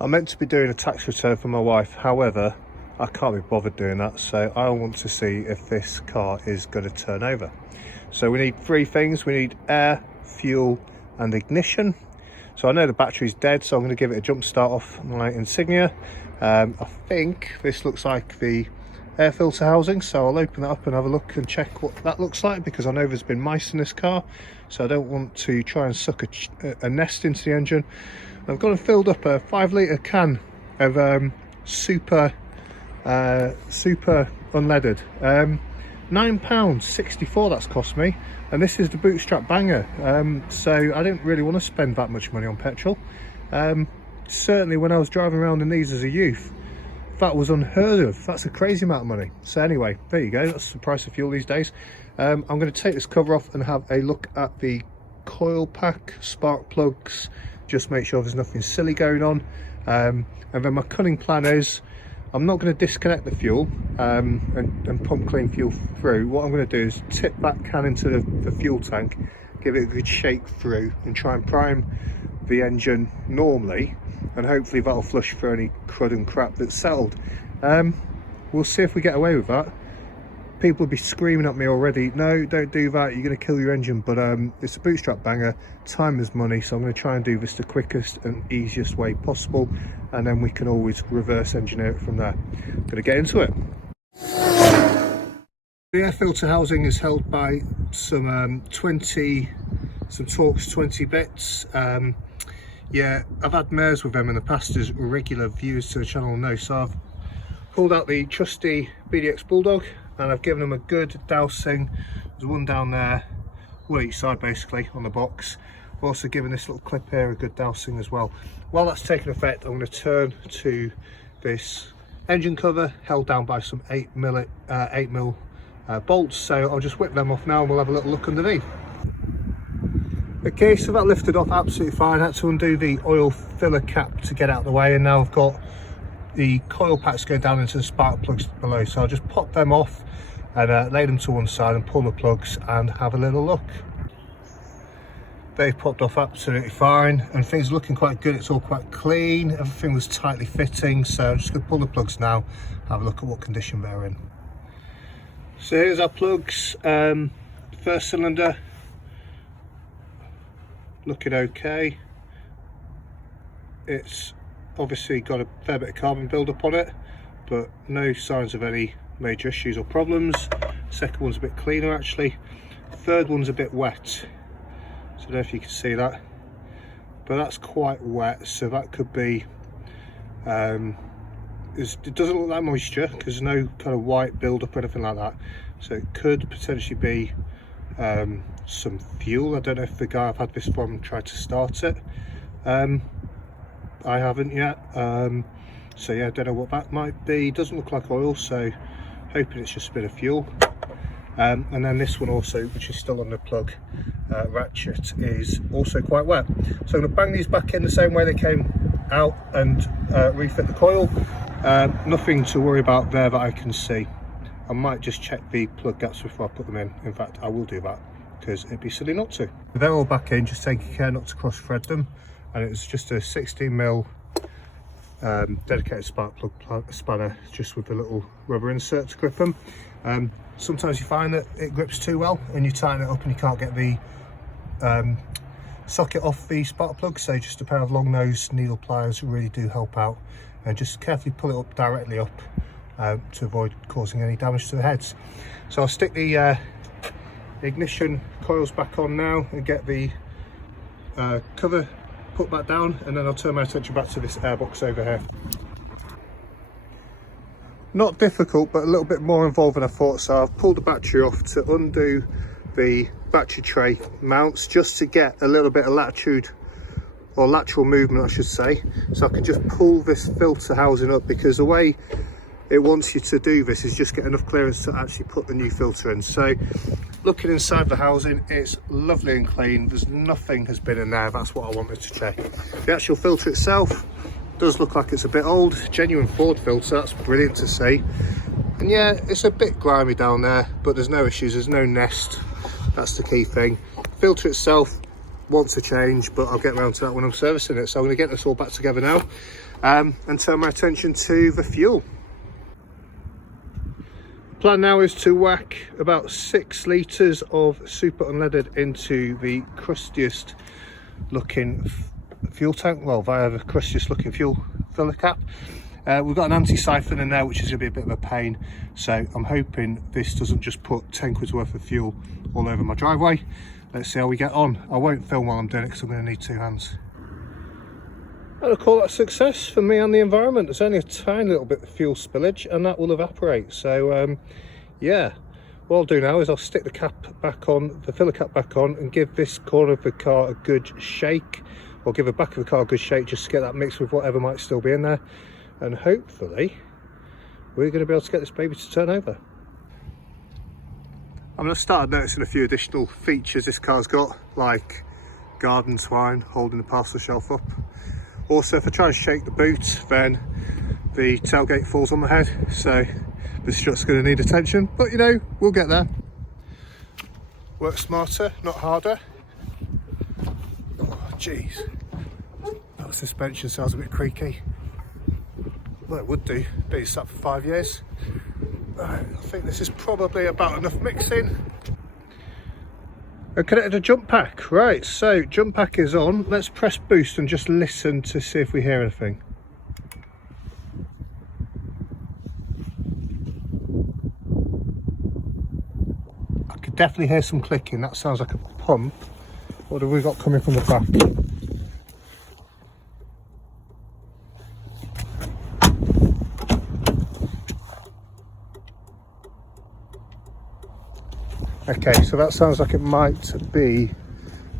I'm meant to be doing a tax return for my wife, however, I can't be bothered doing that, so I want to see if this car is going to turn over. So we need three things. We need air, fuel and ignition. So I know the battery's dead, so I'm going to give it a jump start off my Insignia. I think this looks like the air filter housing, so I'll open that up and have a look and check what that looks like, because I know there's been mice in this car, so I don't want to try and suck a nest into the engine. I've gone and filled up a 5-litre can of super unleaded. £9.64 that's cost me, and this is the bootstrap banger. So I didn't really want to spend that much money on petrol. Certainly when I was driving around in these as a youth, that was unheard of. That's a crazy amount of money. So anyway, there you go, that's the price of fuel these days. I'm going to take this cover off and have a look at the coil pack, spark plugs, just make sure there's nothing silly going on. And then my cunning plan is, I'm not going to disconnect the fuel and pump clean fuel through. What I'm going to do is tip that can into the fuel tank, give it a good shake through and try and prime the engine normally, and hopefully that'll flush through any crud and crap that's settled. We'll see if we get away with that. People will be screaming at me already, no, don't do that, you're going to kill your engine, but it's a bootstrap banger, time is money, so I'm going to try and do this the quickest and easiest way possible, and then we can always reverse engineer it from there. I'm going to get into it. The air filter housing is held by some Torx 20 bits. Yeah, I've had mares with them in the past, as regular viewers to the channel know. So I've pulled out the trusty BDX Bulldog and I've given them a good dousing. There's one down there, one each side basically on the box. I've also given this little clip here a good dousing as well. While that's taking effect, I'm going to turn to this engine cover held down by some 8mm bolts. So I'll just whip them off now and we'll have a little look underneath. Okay, so that lifted off absolutely fine. I had to undo the oil filler cap to get out of the way, and now I've got the coil packs going down into the spark plugs below. So I'll just pop them off and lay them to one side and pull the plugs and have a little look. They've popped off absolutely fine and things are looking quite good. It's all quite clean, everything was tightly fitting, so I'm just going to pull the plugs now, have a look at what condition they're in. So here's our plugs. First cylinder looking okay. It's obviously got a fair bit of carbon build-up on it, but no signs of any major issues or problems. Second one's a bit cleaner actually. Third one's a bit wet, so I don't know if you can see that, but that's quite wet, so that could be it doesn't look like moisture because there's no kind of white build-up or anything like that, so it could potentially be some fuel. I don't know if the guy I've had this from tried to start it. I haven't yet, so yeah, I don't know what that might be. Doesn't look like oil, so hoping it's just a bit of fuel. And then this one also, which is still on the plug ratchet, is also quite wet. So I'm going to bang these back in the same way they came out and refit the coil. Nothing to worry about there that I can see. I might just check the plug gaps before I put them in. In fact, I will do that because it'd be silly not to. They're all back in, just taking care not to cross thread them. And it's just a 16mm dedicated spark plug spanner, just with the little rubber insert to grip them. Sometimes you find that it grips too well and you tighten it up and you can't get the socket off the spark plug, so just a pair of long nose needle pliers really do help out, and just carefully pull it up directly up to avoid causing any damage to the heads. So I'll stick the ignition coils back on now and get the cover put back down, and then I'll turn my attention back to this airbox over here. Not difficult, but a little bit more involved than I thought. So I've pulled the battery off to undo the battery tray mounts, just to get a little bit of latitude, or lateral movement I should say, so I can just pull this filter housing up, because the way it wants you to do this is just get enough clearance to actually put the new filter in. So looking inside the housing, it's lovely and clean. There's nothing has been in there. That's what I wanted to check. The actual filter itself does look like it's a bit old. Genuine Ford filter, that's brilliant to see. And yeah, it's a bit grimy down there, but there's no issues, there's no nest. That's the key thing. Filter itself, wants a change, but I'll get around to that when I'm servicing it. So I'm going to get this all back together now and turn my attention to the fuel. Plan now is to whack about 6 litres of super unleaded into the crustiest looking fuel tank, well, via the crustiest looking fuel filler cap. We've got an anti-siphon in there, which is going to be a bit of a pain, so I'm hoping this doesn't just put 10 quid's worth of fuel all over my driveway. Let's see how we get on. I won't film while I'm doing it because I'm going to need 2 hands. I'll call that a success for me and the environment. There's only a tiny little bit of fuel spillage and that will evaporate. So yeah, what I'll do now is I'll stick the cap back on, the filler cap back on, and give this corner of the car a good shake, or give the back of the car a good shake, just to get that mixed with whatever might still be in there. And hopefully we're going to be able to get this baby to turn over. I'm going to start noticing a few additional features this car's got, like garden twine holding the parcel shelf up. Also, if I try and shake the boot, then the tailgate falls on my head, so this strut's going to need attention, but you know, we'll get there. Work smarter, not harder. Oh jeez, that suspension sounds a bit creaky. Well, it would do, been sat for 5 years. I think this is probably about enough mixing. I connected a jump pack. Right, so jump pack is on. Let's press boost and just listen to see if we hear anything. I could definitely hear some clicking. That sounds like a pump. What have we got coming from the back? Okay, so that sounds like it might be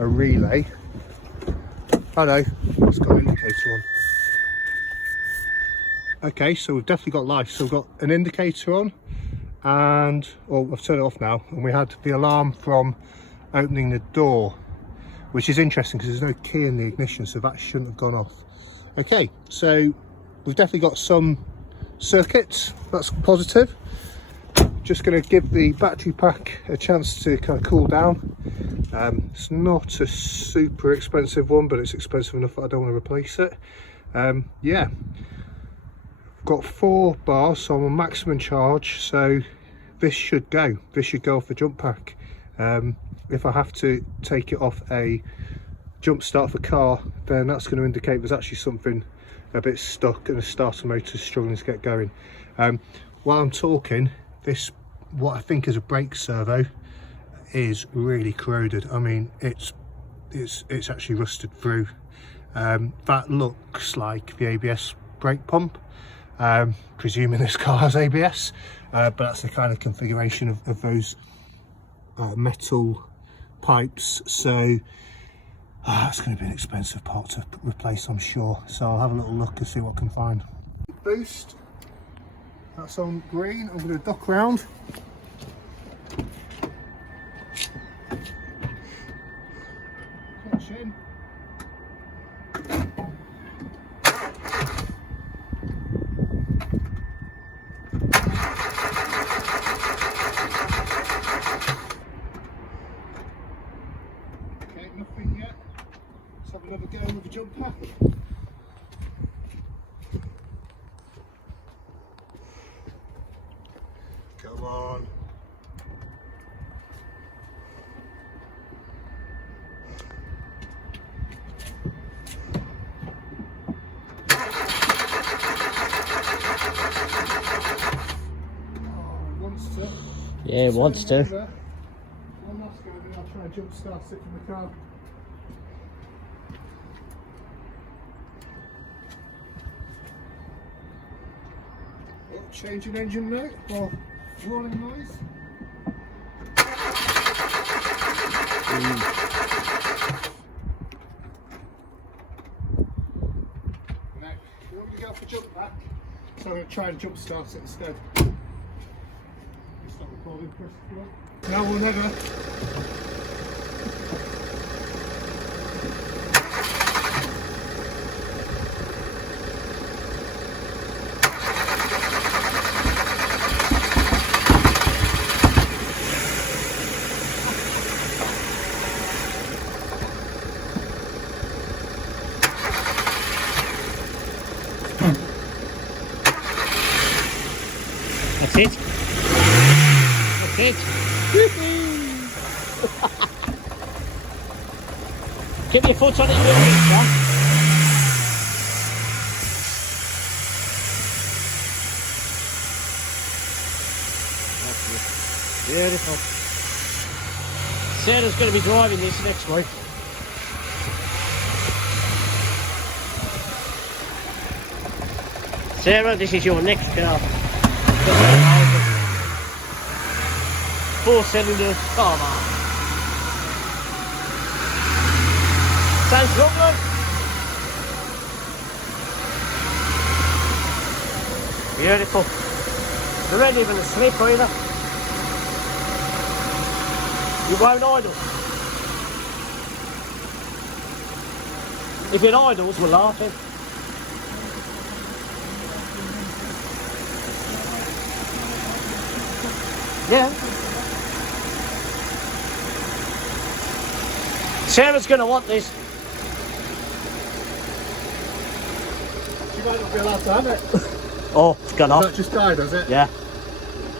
a relay. Oh no, it's got an indicator on. Okay, so we've definitely got life. So we've got an indicator on, and, well, I've turned it off now, and we had the alarm from opening the door, which is interesting because there's no key in the ignition, so that shouldn't have gone off. Okay, so we've definitely got some circuits, that's positive. Just going to give the battery pack a chance to kind of cool down. It's not a super expensive one, but it's expensive enough that I don't want to replace it. Yeah, got 4 bars, so I'm on maximum charge, so this should go off the jump pack. If I have to take it off a jump start for car, then that's going to indicate there's actually something a bit stuck and the starter motor is struggling to get going. While I'm talking, this, what I think is a brake servo, is really corroded. I mean, it's actually rusted through. That looks like the ABS brake pump, presuming this car has ABS, but that's the kind of configuration of those metal pipes. So that's going to be an expensive part to replace, I'm sure. So I'll have a little look and see what I can find. Boost. That's on green. I'm going to duck round. Clutch in. Okay, nothing yet. Let's have another go with the jump pack. Come on. Yeah, it wants to. One last go, then I'll try and jump start it from the car. Oh, changing engine note, or warning noise. Now, you want me to go for jump back? So I'm going to try and jump start it instead. Stop recording, Chris. Now or never. That's it. That's it. Keep your foot on it a little bit, John. Beautiful. Sarah's going to be driving this next week. Sarah, this is your next car. 4-cylinder carver. Sounds lovely. Beautiful. There ain't even a slip either. You won't idle. If it idles, we're laughing. Yeah. Sarah's going to want this. She might not be allowed to have it. Oh, it's gone off. That just died, has it? Yeah.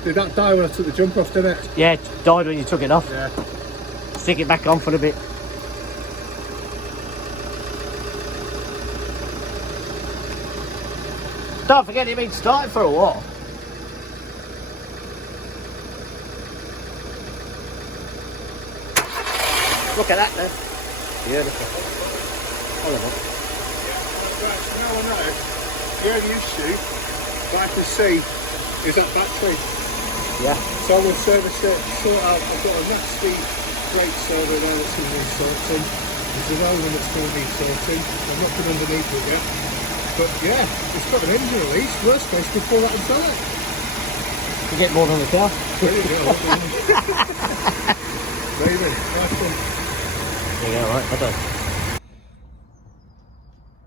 Did that die when I took the jumper off, didn't it? Yeah, it died when you took it off. Yeah. Stick it back on for a bit. Don't forget it been started for a while. Look at that now. Beautiful. I love it. Right, so now I know the only issue that I can see is that battery. Yeah. So I'm going to service it, sort out. I've got a nasty brake servo there that's going to need sorting. There's another one that's going to need sorting. I've not been underneath it yet. But yeah, it's got an engine at least. Worst case, we'll pull that and sell it. You get more than the car. There you go. Amazing. Nice one. Yeah, right, I don't.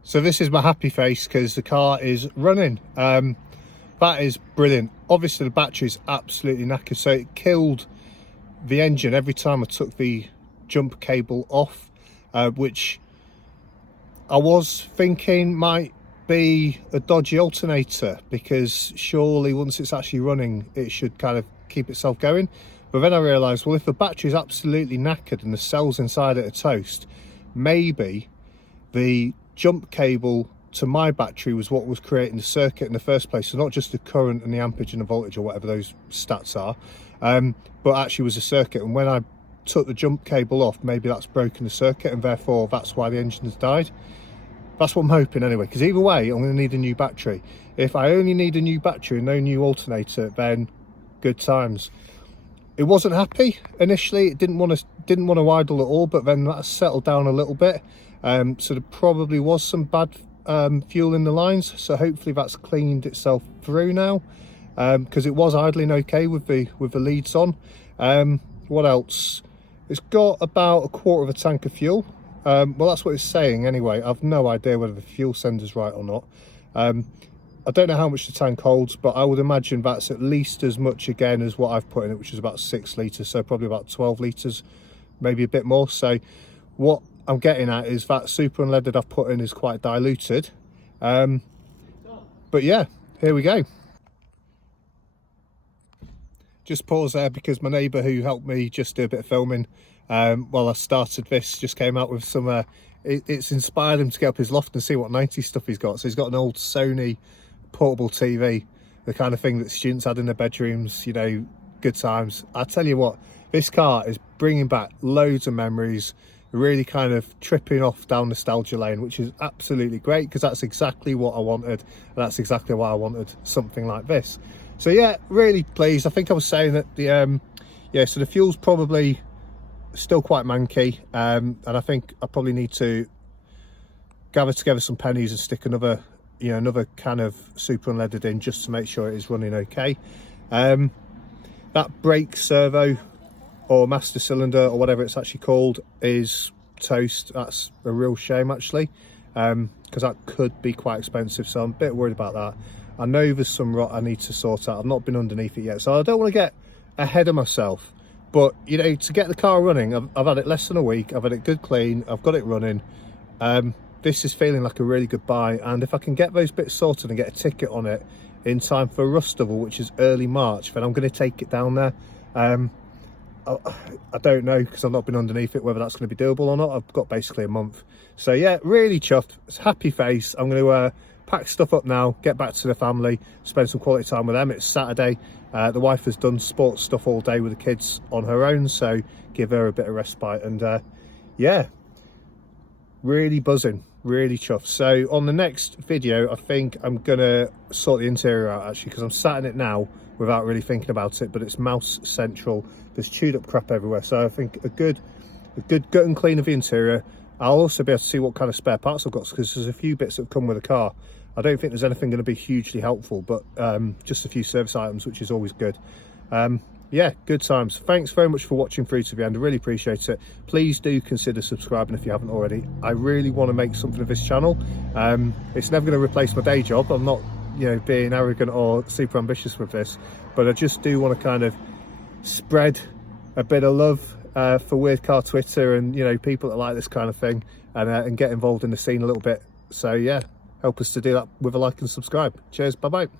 So this is my happy face because the car is running. That is brilliant. Obviously the battery's absolutely knackered, so it killed the engine every time I took the jump cable off, which I was thinking might be a dodgy alternator, because surely once it's actually running it should kind of keep itself going. But then I realised, well, if the battery is absolutely knackered and the cells inside it are toast, maybe the jump cable to my battery was what was creating the circuit in the first place. So not just the current and the ampage and the voltage or whatever those stats are, but actually was a circuit. And when I took the jump cable off, maybe that's broken the circuit and therefore that's why the engine has died. That's what I'm hoping anyway, because either way I'm going to need a new battery. If I only need a new battery and no new alternator, then good times. It wasn't happy initially. It didn't want to idle at all, but then that settled down a little bit. So there probably was some bad fuel in the lines, so hopefully that's cleaned itself through now, because it was idling okay with the leads on. What else? It's got about 1/4 of a tank of fuel. Well, that's what it's saying anyway. I've no idea whether the fuel sender's right or not. I don't know how much the tank holds, but I would imagine that's at least as much again as what I've put in it, which is about 6 litres, so probably about 12 litres, maybe a bit more. So what I'm getting at is that super unleaded I've put in is quite diluted. But yeah, here we go. Just pause there because my neighbour who helped me just do a bit of filming while I started this just came out with some it's inspired him to get up his loft and see what 90s stuff he's got. So he's got an old Sony portable TV, the kind of thing that students had in their bedrooms, you know, good times. I tell you what, this car is bringing back loads of memories, really kind of tripping off down nostalgia lane, which is absolutely great because that's exactly what I wanted, and that's exactly why I wanted something like this. So yeah, really pleased. I think I was saying that the yeah, so the fuel's probably still quite manky, and I think I probably need to gather together some pennies and stick another, you know, another can of super unleaded in just to make sure it is running okay. That brake servo or master cylinder or whatever it's actually called is toast. That's a real shame actually, because that could be quite expensive, so I'm a bit worried about that. I know there's some rot I need to sort out. I've not been underneath it yet, so I don't want to get ahead of myself. But you know, to get the car running, I've had it less than a week, I've had it good clean, I've got it running. This is feeling like a really good buy, and if I can get those bits sorted and get a ticket on it in time for Rustival, which is early March, then I'm going to take it down there. I don't know, because I've not been underneath it, whether that's going to be doable or not. I've got basically a month. So yeah, really chuffed. It's happy face. I'm going to pack stuff up now, get back to the family, spend some quality time with them. It's Saturday. The wife has done sports stuff all day with the kids on her own, so give her a bit of respite. And yeah, really buzzing, really chuffed. So on the next video, I think I'm gonna sort the interior out, actually, because I'm sat in it now without really thinking about it, but it's mouse central. There's chewed up crap everywhere, so I think a good gut and clean of the interior. I'll also be able to see what kind of spare parts I've got, because there's a few bits that come with the car. I don't think there's anything going to be hugely helpful, but just a few service items, which is always good. Yeah, good times. Thanks very much for watching through to the end. I really appreciate it. Please do consider subscribing if you haven't already. I really want to make something of this channel. It's never going to replace my day job. I'm not, you know, being arrogant or super ambitious with this, but I just do want to kind of spread a bit of love for Weird Car Twitter and, you know, people that like this kind of thing, and get involved in the scene a little bit. So yeah, help us to do that with a like and subscribe. Cheers, bye bye.